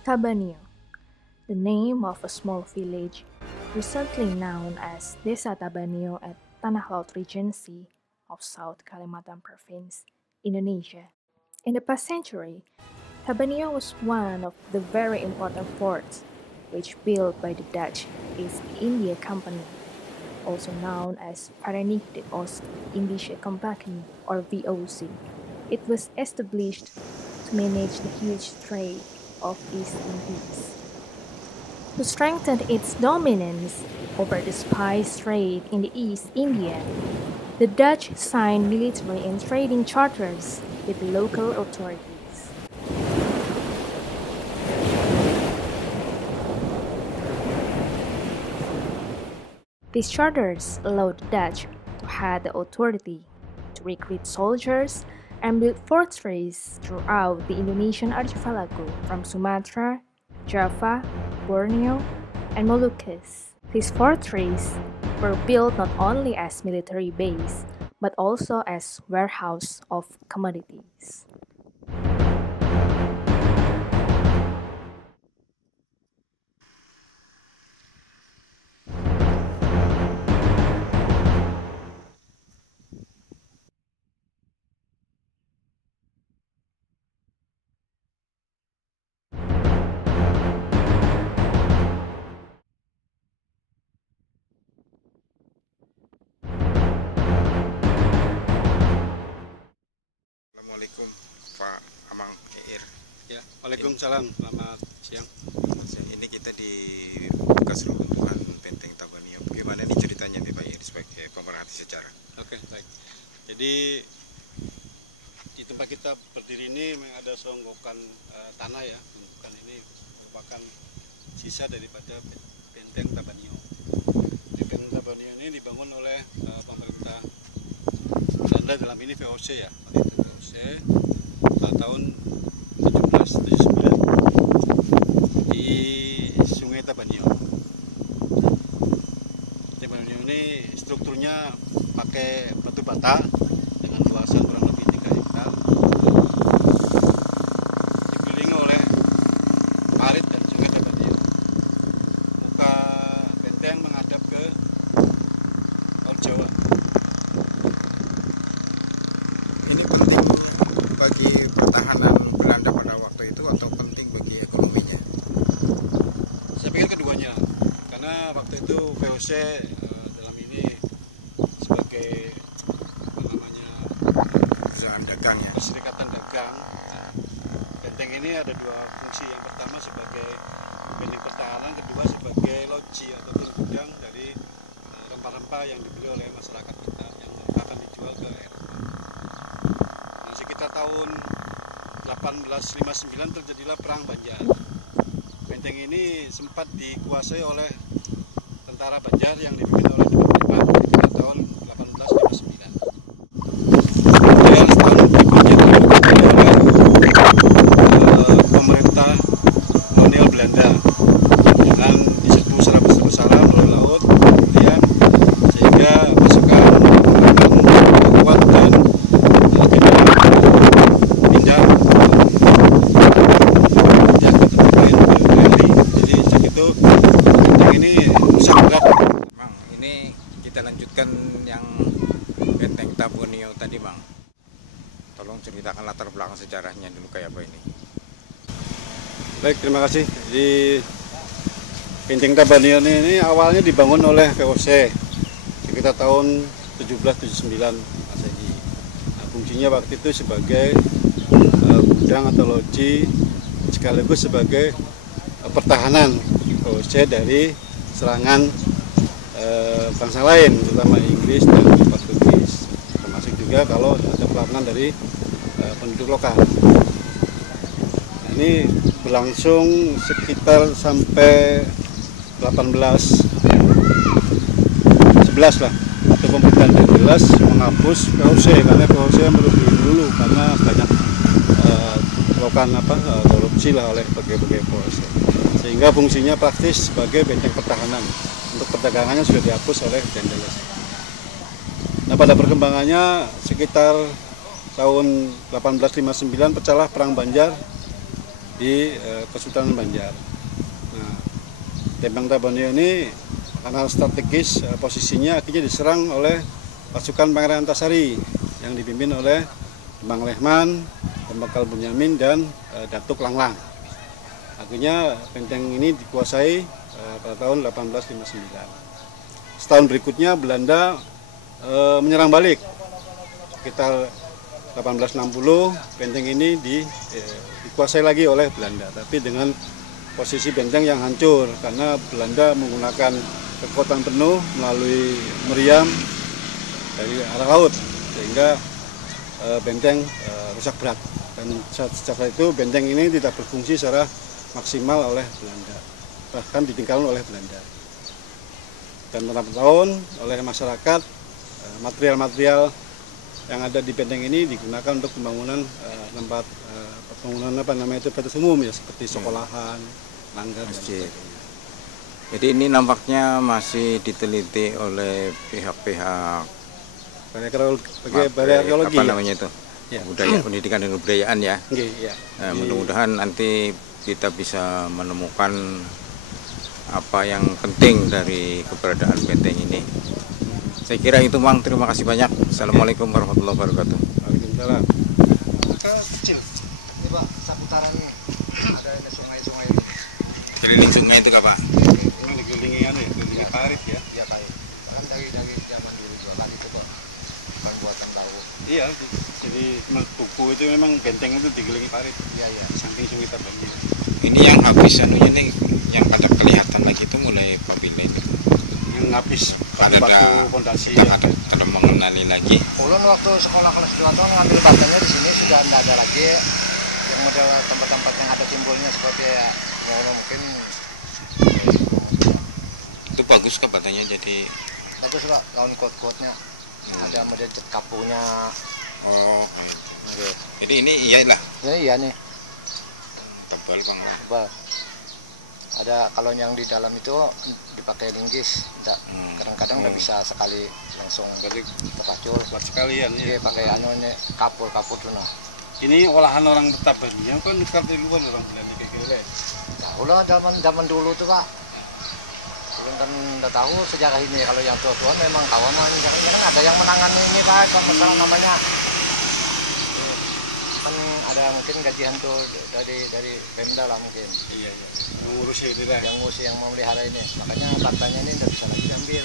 Tabanio, the name of a small village recently known as Desa Tabanio at Tanah Laut Regency of South Kalimantan Province, Indonesia. In the past century, Tabanio was one of the very important forts which built by the Dutch East India Company, also known as Verenigde Oost-Indische Compagnie or VOC. It was established to manage the huge trade of East Indies. To strengthen its dominance over the spice trade in the East India, the Dutch signed military and trading charters with the local authorities. These charters allowed the Dutch to have the authority to recruit soldiers and build fortresses throughout the Indonesian archipelago from Sumatra, Java, Borneo, and Moluccas. These fortresses were built not only as military base but also as warehouse of commodities. Assalamualaikum Pak Amang Eir. Ya, Waalaikumsalam. Selamat siang. Ini kita di bekas runtuhan Benteng Tabanio. Bagaimana nih ceritanya nih Pak Eir sebagai pemerhati sejarah? Oke, baik. Jadi di tempat kita berdiri ini memang ada songgokan tanah ya. Gundukan ini merupakan sisa daripada Benteng Tabanio. Benteng Tabanio ini dibangun oleh pemerintah Belanda, dalam ini VOC ya. VOC tahun 1779 di Sungai Tabanio. Tabanio ini strukturnya pakai batu bata dengan luasan kurang lebih 3 hektar. Dikelilingi oleh parit dan Sungai Tabanio. Muka benteng menghadap ke Laut Jawa. Ini penting bagi pertahanan Belanda pada waktu itu atau penting bagi ekonominya? Saya pikir keduanya, karena waktu itu VOC dalam ini sebagai apa namanya Perusahaan dagang ya. perserikatan dagang. Benteng ini ada dua fungsi. Yang pertama sebagai benteng pertahanan, kedua sebagai loji ataupun gudang dari rempah-rempah yang dibeli oleh masyarakat kita yang akan dijual ke Eropa. Nah, sekitar tahun 1859 terjadilah Perang Banjar. Benteng ini sempat dikuasai oleh tentara Banjar yang dipimpin oleh Jepang pada tahun 1859. Kemudian setahun berikutnya diikuti oleh pemerintah kolonial Belanda dengan diserbu secara besar-besaran melalui laut, kemudian sehingga pasukan menggunakan kuat dan tidak pindah ya ke tempat lain ke Bali. Jadi segitu benteng ini rusak berat. Bang, ini kita lanjutkan yang Benteng Tabanio tadi Bang. Tolong ceritakan latar belakang sejarahnya dulu kayak apa ini. Baik, terima kasih. Di Benteng Tabanio ini awalnya dibangun oleh VOC sekitar tahun 1779 Masehi. Nah, fungsinya waktu itu sebagai gudang atau loji sekaligus sebagai pertahanan VOC dari serangan bangsa lain, terutama Inggris dan Portugis. Termasuk juga kalau ada perlawanan dari penduduk lokal. Nah, ini berlangsung sekitar sampai 1811 lah, atau pemerintahan yang jelas menghapus VOC karena VOC merugi dulu karena banyak melakukan korupsi lah oleh berbagai VOC, sehingga fungsinya praktis sebagai benteng pertahanan. Untuk perdagangannya sudah dihapus oleh Dendeles. Nah, pada perkembangannya sekitar tahun 1859 pecahlah Perang Banjar di Kesultanan Banjar. Nah, Tembeng Tapanio ini karena strategis posisinya akhirnya diserang oleh pasukan Pangeran Antasari yang dipimpin oleh Demang Lehman, Tembakal Bunyamin, dan Datuk Langlang. Akhirnya benteng ini dikuasai pada tahun 1859. Setahun berikutnya Belanda menyerang balik. Sekitar 1860 benteng ini dikuasai lagi oleh Belanda, tapi dengan posisi benteng yang hancur karena Belanda menggunakan kekuatan penuh melalui meriam dari arah laut, sehingga benteng rusak berat. Dan sejak itu benteng ini tidak berfungsi secara maksimal oleh Belanda, bahkan ditinggalkan oleh Belanda. Dan tahun oleh masyarakat, material-material yang ada di benteng ini digunakan untuk pembangunan tempat pembangunan fasilitas umum ya, seperti sekolahan, langgar, dan sebagainya. Jadi ini nampaknya masih diteliti oleh pihak-pihak arkeologi. Apa namanya itu? Ya. Budaya, pendidikan dan kebudayaan ya. Ya. Nah, mudah-mudahan nanti kita bisa menemukan apa yang penting dari keberadaan benteng ini. Saya kira itu, Mang. Terima kasih banyak. Assalamualaikum warahmatullahi wabarakatuh. Waalaikumsalam. Kecil. Ini Pak, seputaran ada sungai-sungai. Keliling sungai itu, Pak. Memang dikelilingi dikelilingi parit ya. Iya, Pak. Kan dari zaman dulu juga Pak itu Pak. Bukan buatan tahu. Iya, jadi buku itu memang benteng itu dikelilingi parit. Iya. Samping Sungai Tapanio. Ini yang habis anunya nih, yang pada kelihatan lagi itu mulai apabila itu. Yang habis Ada batu fondasi. ada mengenali lagi. Ulun waktu sekolah kelas 2 tahun ngambil batanya di sini sudah tidak ada lagi yang model tempat-tempat yang ada timbulnya seperti ya mungkin Itu bagus kah batanya, jadi bagus Pak, kawan kuat-kuatnya. Ada model cat kapunya. oh Gitu. jadi ini iyalah Ya, iya nih. tebal, Bang. Coba. Ada kalau yang di dalam itu dipakai linggis, kadang-kadang nggak bisa sekali langsung Berarti terpacul. buat sekalian Iya, ya. pakai anunya kapur tuh nah. Ini olahan orang Tapanio kan dari luar orang Belanda kayak gitu. Nah, ulah zaman dulu tuh Pak. Kita kan udah tahu sejarah ini. Kalau yang tua-tua memang kawanan. Ini kan ada yang menangani ini Pak, kalau masalah namanya. Kan ada mungkin gajian tuh dari Pemda lah mungkin. Iya. Mengurus ini lah. Yang memelihara ini. Makanya batanya ini nggak bisa lagi diambil.